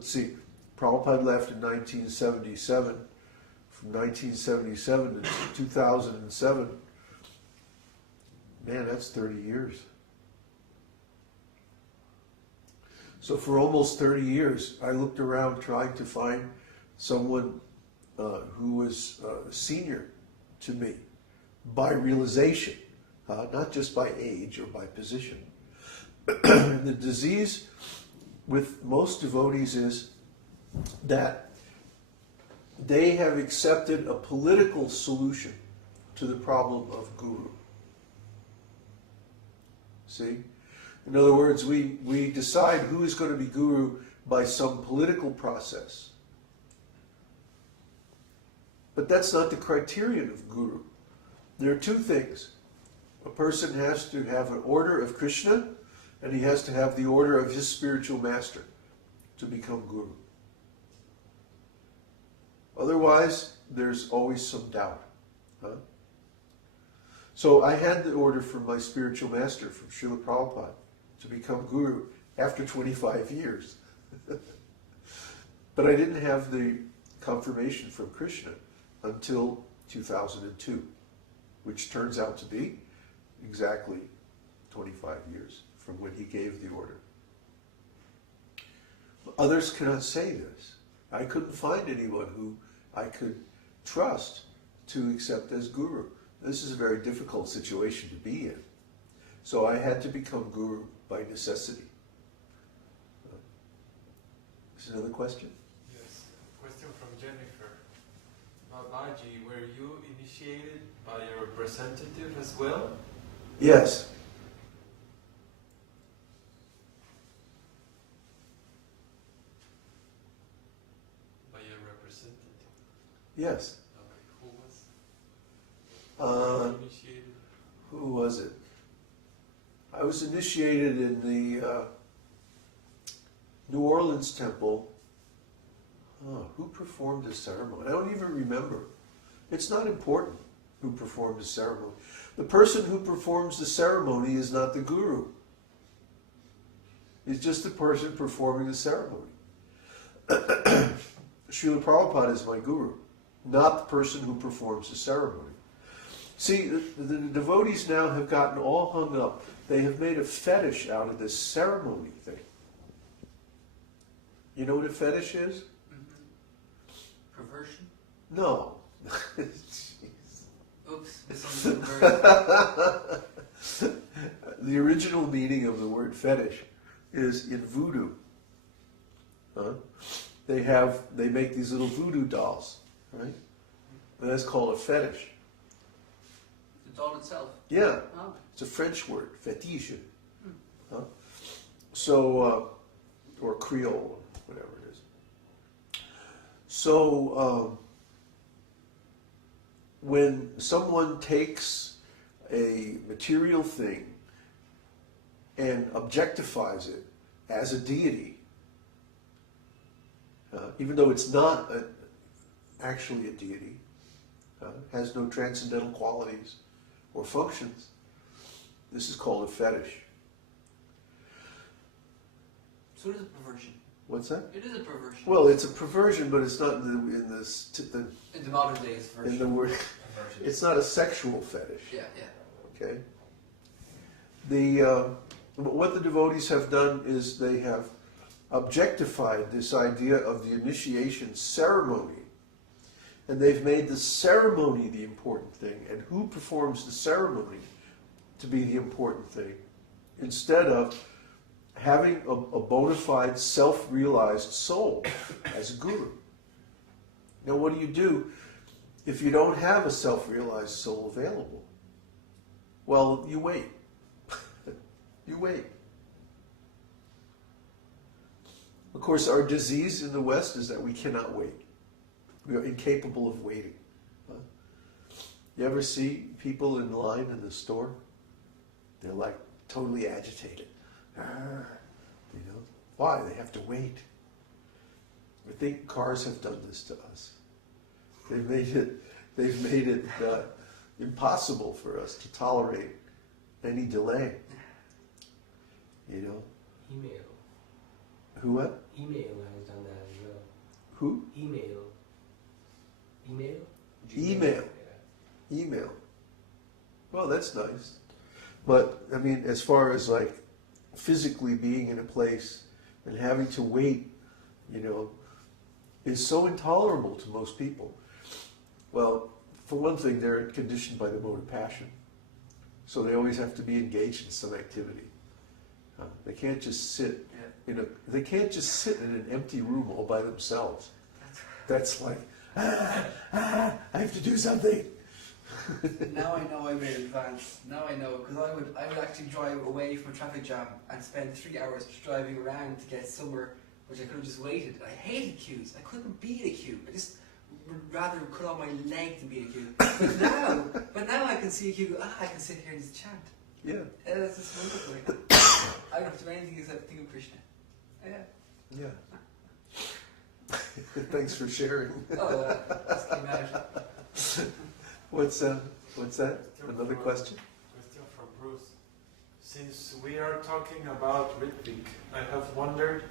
let's see, Prabhupada left in 1977. From 1977 to 2007, man, that's 30 years. So for almost 30 years, I looked around trying to find someone who was senior to me by realization, not just by age or by position. And the disease with most devotees is that they have accepted a political solution to the problem of guru. See? In other words, we decide who is going to be guru by some political process. But that's not the criterion of guru. There are two things. A person has to have an order of Krishna, and he has to have the order of his spiritual master to become guru. Otherwise, there's always some doubt. So I had the order from my spiritual master, from Srila Prabhupada, to become guru after 25 years. But I didn't have the confirmation from Krishna until 2002, which turns out to be exactly 25 years from when he gave the order. Others cannot say this. I couldn't find anyone who I could trust to accept as guru. This is a very difficult situation to be in. So I had to become guru by necessity. Is there another question? Yes, question from Jennifer. Babaji, were you initiated by a representative as well? Yes. Yes. Who was it? I was initiated in the New Orleans temple. Who performed the ceremony? I don't even remember. It's not important who performed the ceremony. The person who performs the ceremony is not the guru. He's just the person performing the ceremony. Srila Prabhupada is my guru, not the person who performs the ceremony. See, the devotees now have gotten all hung up. They have made a fetish out of this ceremony thing. You know what a fetish is? Mm-hmm. Perversion? No. Oops, misunderstood word. The original meaning of the word fetish is in voodoo. They make these little voodoo dolls, right? And that's called a fetish. The doll itself? Yeah. Oh. It's a French word, fétiche. So, or Creole, whatever it is. So, when someone takes a material thing and objectifies it as a deity, even though it's not actually a deity, has no transcendental qualities or functions, this is called a fetish. So it is a perversion. What's that? It is a perversion. Well, it's a perversion, but it's not in the modern days version. In the word, it's not a sexual fetish. Yeah. Okay. What the devotees have done is they have objectified this idea of the initiation ceremony, and they've made the ceremony the important thing, and who performs the ceremony to be the important thing, instead of having a bona fide self-realized soul as a guru. Now what do if you don't have a self-realized soul available? Well, you wait. You wait. Of course, our disease in the West is that we cannot wait. We are incapable of waiting. You ever see people in line in the store? They're like totally agitated. You know, why? They have to wait. I think cars have done this to us. They've made it impossible for us to tolerate any delay. You know. Email. Who what? Email has done that. Who? Email. Email? Email. Yeah. Email. Well, that's nice. But, I mean, as far as like physically being in a place and having to wait, you know, is so intolerable to most people. Well, for one thing, they're conditioned by the mode of passion. So they always have to be engaged in some activity. They can't just sit they can't just sit in an empty room all by themselves. That's like, I have to do something. Now I know I made advance. Now I know, because I would actually drive away from a traffic jam and spend 3 hours driving around to get somewhere which I could have just waited. I hated queues. I couldn't be in a queue. I just would rather cut off my leg than be in a queue. But now I can see a queue. I can sit here and just chant. Yeah. That's just wonderful. I don't have to do anything except think of Krishna. Yeah. Yeah. Thanks for sharing. Oh, this came out. What's that? Another question? Question from Bruce. Since we are talking about Ritvik, I have wondered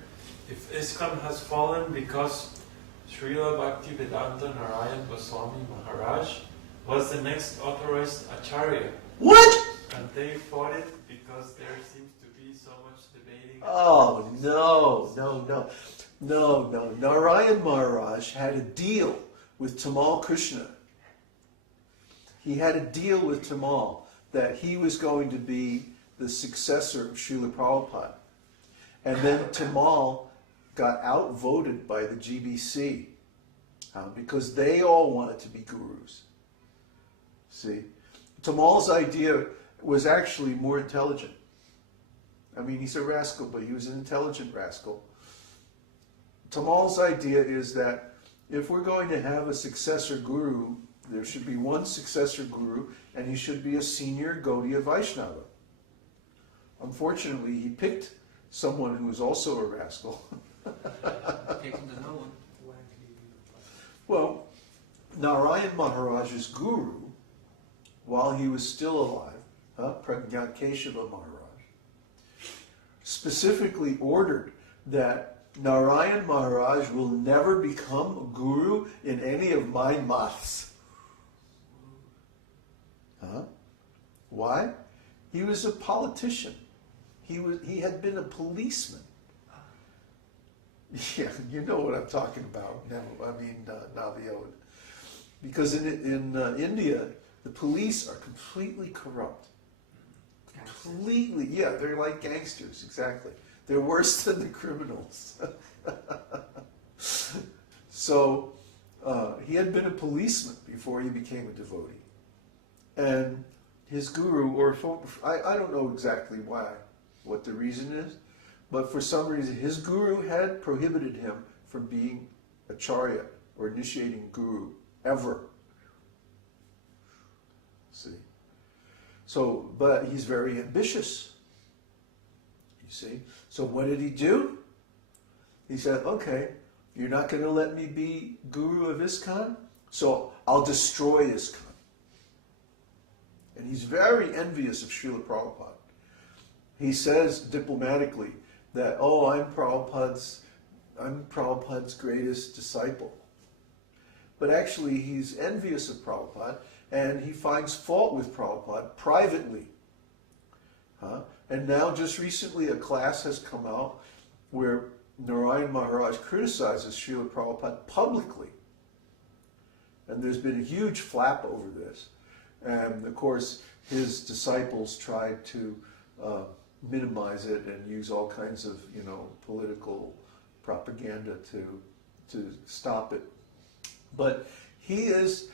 if ISKCON has fallen because Srila Bhaktivedanta Narayan Goswami Maharaj was the next authorized Acharya. What? And they fought it because there seems to be so much debating. Oh, no. Narayan Maharaj had a deal with Tamal Krishna. He had a deal with Tamal that he was going to be the successor of Srila Prabhupada. And then Tamal got outvoted by the GBC because they all wanted to be gurus. See? Tamal's idea was actually more intelligent. I mean, he's a rascal, but he was an intelligent rascal. Tamal's idea is that if we're going to have a successor guru, there should be one successor guru, and he should be a senior Gaudiya Vaishnava. Unfortunately, he picked someone who was also a rascal. Taking the no one. Well, Narayan Maharaj's guru, while he was still alive, Prajñakeshava Maharaj, specifically ordered that Narayan Maharaj will never become a guru in any of my maths. Why? He was a politician. He had been a policeman. Yeah, you know what I'm talking about. Navio. Because in India, the police are completely corrupt. Completely, yeah, they're like gangsters, exactly. They're worse than the criminals. So, he had been a policeman before he became a devotee. And his guru, I don't know exactly why, what the reason is, but for some reason his guru had prohibited him from being acharya or initiating guru ever. See? So, but he's very ambitious. You see? So what did he do? He said, okay, you're not going to let me be guru of ISKCON, so I'll destroy ISKCON. And he's very envious of Srila Prabhupada. He says diplomatically that, I'm Prabhupada's greatest disciple. But actually he's envious of Prabhupada, and he finds fault with Prabhupada privately. And now just recently a class has come out where Narayan Maharaj criticizes Srila Prabhupada publicly. And there's been a huge flap over this. And of course, his disciples tried to minimize it and use all kinds of, political propaganda to stop it. But he's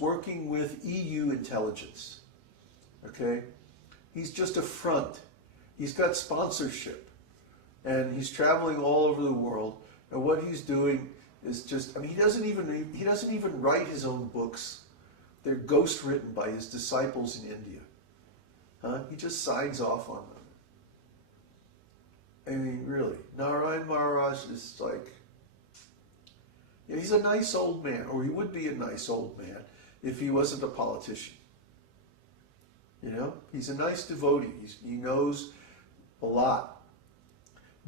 working with EU intelligence. Okay? He's just a front. He's got sponsorship. And he's traveling all over the world. And what he's doing is just, he doesn't even write his own books. They're ghost written by his disciples in India. He just signs off on them. Really, Narayan Maharaj is like, he's a nice old man, or he would be a nice old man if he wasn't a politician. He's a nice devotee. He knows a lot.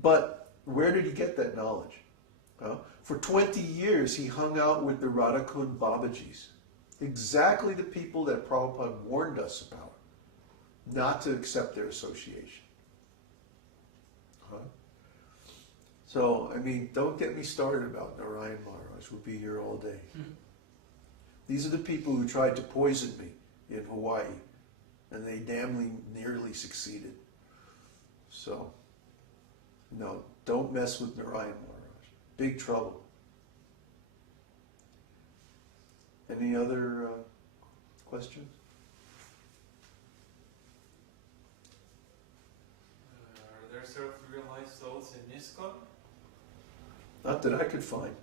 But where did he get that knowledge? For 20 years, he hung out with the Radhakund Babajis. Exactly the people that Prabhupada warned us about, not to accept their association. So, I mean, don't get me started about Narayan Maharaj. We'll be here all day. These are the people who tried to poison me in Hawaii, and they damn nearly succeeded. So, no, don't mess with Narayan Maharaj. Big trouble. Any other questions? Are there self-realized souls in ISKCON? Not that I could find.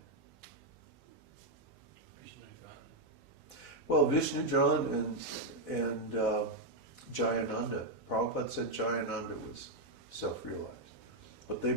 Vishnu-Jan. Well, Vishnu-Jan and Jayananda. Prabhupada said Jayananda was self-realized. But they